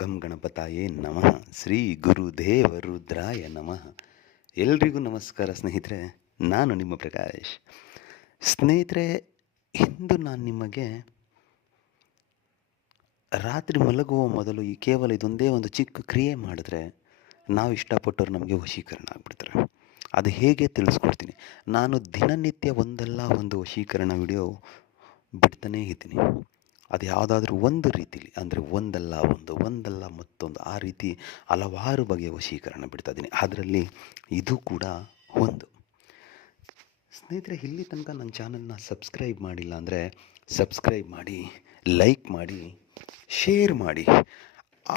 ಗಂ ಗಣಪತಾಯೇ ನಮಃ. ಶ್ರೀ ಗುರುದೇವ ರುದ್ರಾಯ ನಮಃ. ಎಲ್ರಿಗೂ ನಮಸ್ಕಾರ ಸ್ನೇಹಿತರೆ, ನಾನು ನಿಮ್ಮ ಪ್ರಕಾಶ್. ಸ್ನೇಹಿತರೆ, ಇಂದು ನಾನು ನಿಮಗೆ ರಾತ್ರಿ ಮಲಗುವ ಮೊದಲು ಕೇವಲ ಇದೊಂದೇ ಒಂದು ಚಿಕ್ಕ ಕ್ರಿಯೆ ಮಾಡಿದ್ರೆ ನಾವು ಇಷ್ಟಪಟ್ಟವ್ರು ನಮಗೆ ವಶೀಕರಣ ಆಗಿಬಿಡ್ತಾರೆ. ಅದು ಹೇಗೆ ತಿಳಿಸ್ಕೊಡ್ತೀನಿ. ನಾನು ದಿನನಿತ್ಯ ಒಂದಲ್ಲ ಒಂದು ವಶೀಕರಣ ವಿಡಿಯೋ ಬಿಡ್ತಾನೇ ಇದ್ದೀನಿ. ಅದು ಯಾವುದಾದ್ರೂ ಒಂದು ರೀತಿಲಿ, ಅಂದರೆ ಒಂದಲ್ಲ ಮತ್ತೊಂದು, ಆ ರೀತಿ ಹಲವಾರು ಬಗೆಯ ವಶೀಕರಣ ಬಿಡ್ತಾ ಇದ್ದೀನಿ. ಅದರಲ್ಲಿ ಇದು ಕೂಡ ಒಂದು. ಸ್ನೇಹಿತರೆ, ಇಲ್ಲಿ ತನಕ ನನ್ನ ಚಾನಲ್ನ ಸಬ್ಸ್ಕ್ರೈಬ್ ಮಾಡಿಲ್ಲ ಅಂದರೆ ಸಬ್ಸ್ಕ್ರೈಬ್ ಮಾಡಿ, ಲೈಕ್ ಮಾಡಿ, ಶೇರ್ ಮಾಡಿ,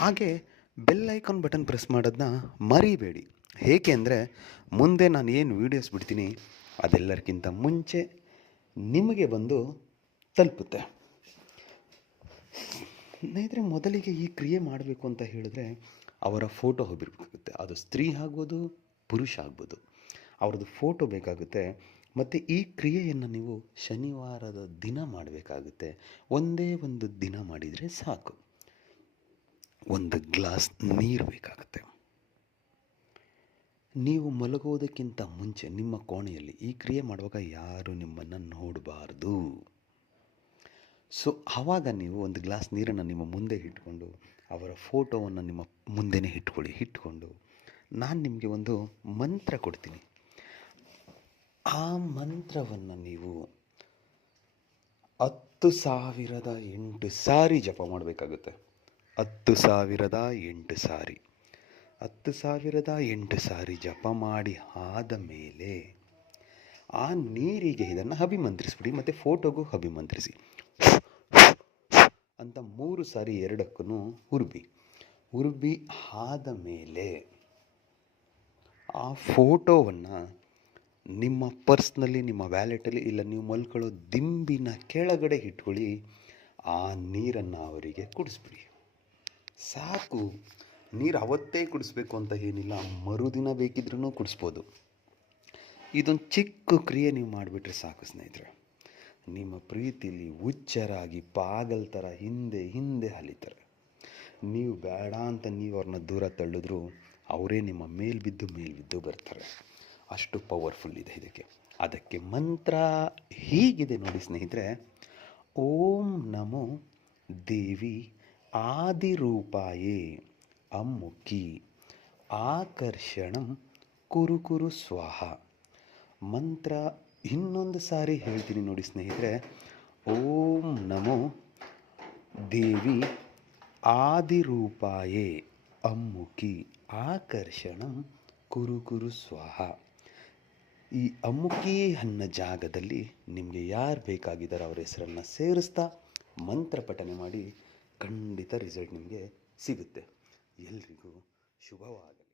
ಹಾಗೆ ಬೆಲ್ ಐಕಾನ್ ಬಟನ್ ಪ್ರೆಸ್ ಮಾಡೋದನ್ನ ಮರಿಬೇಡಿ. ಏಕೆ ಅಂದರೆ ಮುಂದೆ ನಾನು ಏನು ವೀಡಿಯೋಸ್ ಬಿಡ್ತೀನಿ ಅದೆಲ್ಲರಿಗಿಂತ ಮುಂಚೆ ನಿಮಗೆ ಬಂದು ತಲುಪುತ್ತೆ. ಸ್ನೇಹಿತರೆ, ಮೊದಲಿಗೆ ಈ ಕ್ರಿಯೆ ಮಾಡಬೇಕು ಅಂತ ಹೇಳಿದ್ರೆ ಅವರ ಫೋಟೋ ಹೋಗಿರ್ಬೇಕಾಗುತ್ತೆ. ಅದು ಸ್ತ್ರೀ ಆಗ್ಬೋದು, ಪುರುಷ ಆಗ್ಬೋದು, ಅವ್ರದ್ದು ಫೋಟೋ ಬೇಕಾಗುತ್ತೆ. ಮತ್ತು ಈ ಕ್ರಿಯೆಯನ್ನು ನೀವು ಶನಿವಾರದ ದಿನ ಮಾಡಬೇಕಾಗುತ್ತೆ. ಒಂದೇ ಒಂದು ದಿನ ಮಾಡಿದರೆ ಸಾಕು. ಒಂದು ಗ್ಲಾಸ್ ನೀರು ಬೇಕಾಗುತ್ತೆ. ನೀವು ಮಲಗೋದಕ್ಕಿಂತ ಮುಂಚೆ ನಿಮ್ಮ ಕೋಣೆಯಲ್ಲಿ ಈ ಕ್ರಿಯೆ ಮಾಡುವಾಗ ಯಾರು ನಿಮ್ಮನ್ನು ನೋಡಬಾರ್ದು. ಸೊ ಆವಾಗ ನೀವು ಒಂದು ಗ್ಲಾಸ್ ನೀರನ್ನು ನಿಮ್ಮ ಮುಂದೆ ಇಟ್ಕೊಂಡು ಅವರ ಫೋಟೋವನ್ನು ನಿಮ್ಮ ಮುಂದೆನೇ ಇಟ್ಕೊಂಡು ನಾನು ನಿಮಗೆ ಒಂದು ಮಂತ್ರ ಕೊಡ್ತೀನಿ. ಆ ಮಂತ್ರವನ್ನು ನೀವು 10,008 ಸಾರಿ ಜಪ ಮಾಡಬೇಕಾಗುತ್ತೆ. 10,008 ಸಾರಿ 10,008 ಸಾರಿ ಜಪ ಮಾಡಿ ಆದ ಮೇಲೆ ಆ ನೀರಿಗೆ ಇದನ್ನು ಅಭಿಮಂತ್ರಿಸ್ಬಿಡಿ. ಮತ್ತು ಫೋಟೋಗೂ ಅಭಿಮಂತ್ರಿಸಿ ಅಂತ 3 ಸಾರಿ ಎರಡಕ್ಕೂ ಉರುಬಿ ಆದ ಮೇಲೆ ಆ ಫೋಟೋವನ್ನು ನಿಮ್ಮ ಪರ್ಸ್ನಲ್ಲಿ, ನಿಮ್ಮ ವ್ಯಾಲೆಟಲ್ಲಿ, ಇಲ್ಲ ನೀವು ಮಲ್ಕೊಳ್ಳೋ ದಿಂಬಿನ ಕೆಳಗಡೆ ಇಟ್ಕೊಳ್ಳಿ. ಆ ನೀರನ್ನು ಅವರಿಗೆ ಕುಡಿಸ್ಬಿಡಿ. ಸಾಕು. ನೀರು ಅವತ್ತೇ ಕುಡಿಸ್ಬೇಕು ಅಂತ ಏನಿಲ್ಲ, ಮರುದಿನ ಬೇಕಿದ್ರೂ ಕುಡಿಸ್ಬೋದು. ಇದೊಂದು ಚಿಕ್ಕ ಕ್ರಿಯೆ ನೀವು ಮಾಡಿಬಿಟ್ರೆ ಸಾಕು ಸ್ನೇಹಿತರೆ. ನಿಮ್ಮ ಪ್ರೀತಿಲಿ ಹುಚ್ಚರಾಗಿ ಪಾಗಲ್ ಥರ ಹಿಂದೆ ಅಲಿತಾರೆ. ನೀವು ಬೇಡ ಅಂತ ನೀವು ಅವ್ರನ್ನ ದೂರ ತಳ್ಳಿದ್ರು ಅವರೇ ನಿಮ್ಮ ಮೇಲ್ಬಿದ್ದು ಬರ್ತಾರೆ. ಅಷ್ಟು ಪವರ್ಫುಲ್ ಇದೆ ಇದಕ್ಕೆ. ಅದಕ್ಕೆ ಮಂತ್ರ ಹೀಗಿದೆ ನೋಡಿ ಸ್ನೇಹಿತರೆ. ಓಂ ನಮೋ ದೇವಿ ಆದಿರೂಪಾಯೇ ಅಮ್ಮುಖಿ ಆಕರ್ಷಣಂ ಕುರು ಸ್ವಾಹ. ಮಂತ್ರ ಇನ್ನೊಂದು ಸಾರಿ ಹೇಳ್ತೀನಿ ನೋಡಿ ಸ್ನೇಹಿತರೆ. ಓಂ ನಮೋ ದೇವಿ ಆದಿರೂಪಾಯೇ ಅಮ್ಮುಖಿ ಆಕರ್ಷಣಂ ಕುರು ಸ್ವಾಹ. ಈ ಅಮ್ಮುಖಿ ಅನ್ನೋ ಜಾಗದಲ್ಲಿ ನಿಮಗೆ ಯಾರು ಬೇಕಾಗಿದ್ದಾರೆ ಅವರ ಹೆಸರನ್ನು ಸೇರಿಸ್ತಾ ಮಂತ್ರ ಪಠನೆ ಮಾಡಿ. ಖಂಡಿತ ರಿಸಲ್ಟ್ ನಿಮಗೆ ಸಿಗುತ್ತೆ. ಎಲ್ರಿಗೂ ಶುಭವಾಗಲಿ.